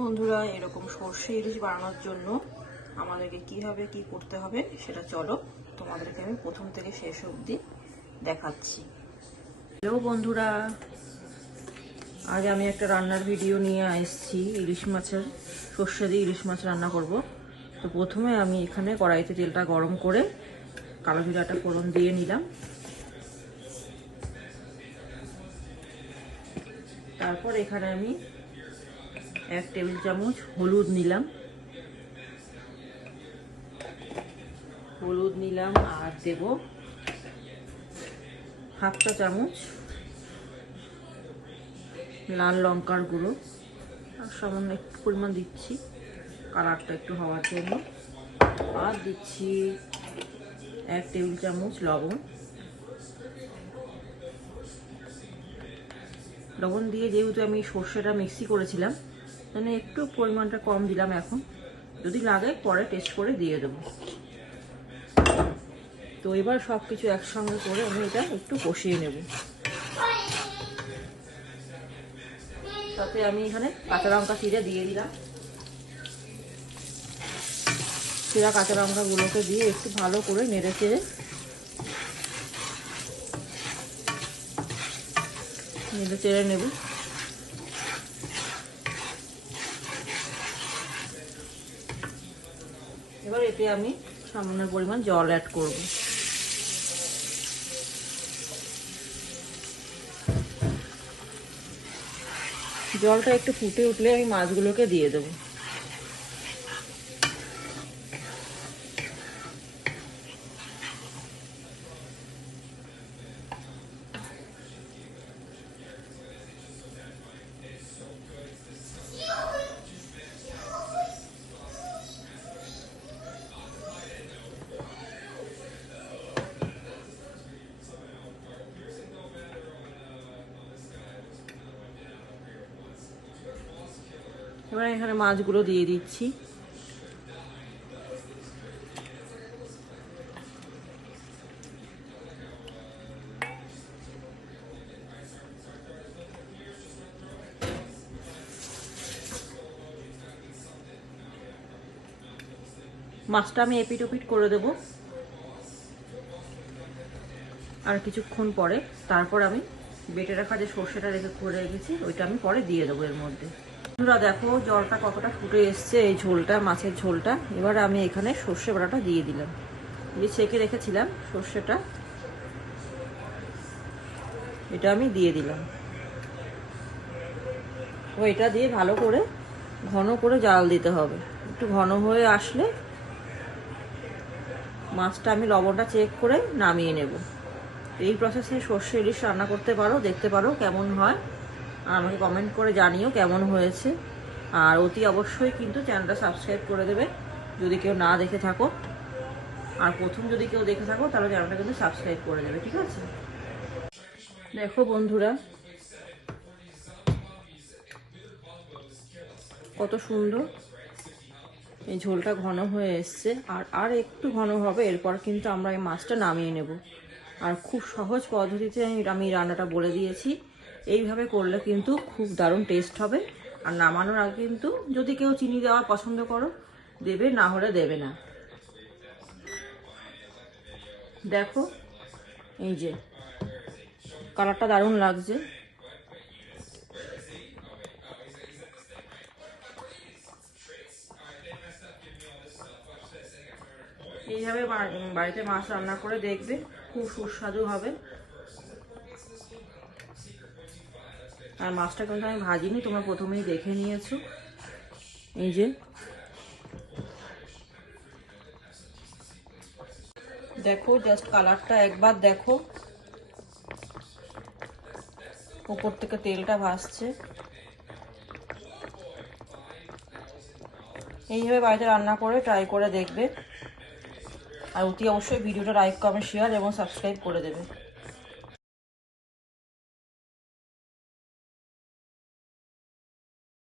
বন্ধুরা, এরকম সর্ষে ইলিশ বানানোর জন্য আমাদেরকে কীভাবে কি করতে হবে সেটা চলো তোমাদেরকে আমি প্রথম থেকে শেষ অবধি দেখাচ্ছি। হ্যালো বন্ধুরা, আজ আমি একটা রান্নার ভিডিও নিয়ে এসেছি, ইলিশ মাছের, সর্ষে দিয়ে ইলিশ মাছ রান্না করব। তো প্রথমে আমি এখানে কড়াইতে তেলটা গরম করে কালো জিরাটা ফোড়ন দিয়ে নিলাম। তারপর এখানে আমি এক টেবিল চামচ হলুদ নিলাম। হলুদ নিলাম আর দেব হাফ চা চামচ লাল লঙ্কার গুঁড়ো। আর সামান্য একটু পরিমাণ দিচ্ছি, কালারটা একটু হওয়ার জন্য। আর দিচ্ছি এক টেবিল চামচ লবণ। লবণ দিয়ে যেহেতু আমি সর্ষেটা মিক্সি করেছিলাম মানে একটু পরিমাণটা কম দিলাম এখন। যদি লাগে, পরে টেস্ট করে দিয়ে দেবো। তো এবার সব কিছু একসঙ্গে করে আমি এটা একটু কষিয়ে নেব। তাতে আমি এখানে কাঁচা লঙ্কা চিড়ে দিয়ে দিলাম। চিরা কাঁচা লঙ্কাগুলোকে দিয়ে একটু ভালো করে নেড়ে চেড়ে নেড়ে চেড়ে নেব। এবার এতে আমি সামান্য পরিমাণ জল অ্যাড করব। জলটা একটু ফুটে উঠলে আমি মাছগুলোকে দিয়ে দেবো। এবার এখানে মাছগুলো দিয়ে দিচ্ছি। মাছটা আমি এপিট ওপিট করে দেব। আর কিছুক্ষণ পরে, তারপর আমি বেটে রাখা যে সর্ষেটা রেখে করে রেখেছি, ওইটা আমি পরে দিয়ে দেবো এর মধ্যে। বন্ধুরা দেখো, জলটা কতটা ফুটে এসছে, এই ঝোলটা, মাছের ঝোলটা। এবার আমি এখানে সর্ষে বাটাটা দিয়ে দিলাম। যে ছেঁকে রেখেছিলাম সর্ষেটা। এটা আমি দিয়ে দিলাম। ও, এটা দিয়ে ভালো করে ঘন করে জাল দিতে হবে। একটু ঘন হয়ে আসলে মাছটা আমি লবণটা চেক করে নামিয়ে নেব। এই প্রসেসে সর্ষে ইলিশ রান্না করতে পারো, দেখতে পারো কেমন হয়। আমাকে কমেন্ট করে জানিও কেমন হয়েছে। আর অতি অবশ্যই কিন্তু চ্যানেলটা সাবস্ক্রাইব করে দেবে, যদি কেউ না দেখে থাকো। আর প্রথম যদি কেউ দেখে থাকো, তাহলে চ্যানেলটা কিন্তু সাবস্ক্রাইব করে দেবে, ঠিক আছে? দেখো বন্ধুরা, কত সুন্দর। এই ঝোলটা ঘন হয়ে এসছে, আর আর একটু ঘন হবে, এরপর কিন্তু আমরা এই মাছটা নামিয়ে নেব। আর খুব সহজ পদ্ধতিতে আমি রান্নাটা বলে দিয়েছি। এইভাবে করলে কিন্তু খুব দারুণ টেস্ট হবে। আর নামানোর আগে কিন্তু যদি কেউ চিনি দেওয়া পছন্দ করো, দেবে, না হলে দেবে না। দেখো, এই যে কালারটা দারুণ লাগছে। এইভাবে বাড়িতে মাছ রান্না করে দেখবে, খুব সুস্বাদু হবে। আর মাছটা কিন্তু আমি ভাজিনি, তোমরা প্রথমেই দেখে নিয়েছো। এই যে। দেখো জাস্ট কালারটা একবার দেখো। উপর থেকে তেলটা ভাসছে। এইভাবে বাড়িতে রান্না করে ট্রাই করে দেখবে। আর অতি অবশ্যই ভিডিওটা লাইক কমেন্ট শেয়ার এবং সাবস্ক্রাইব করে দেবে।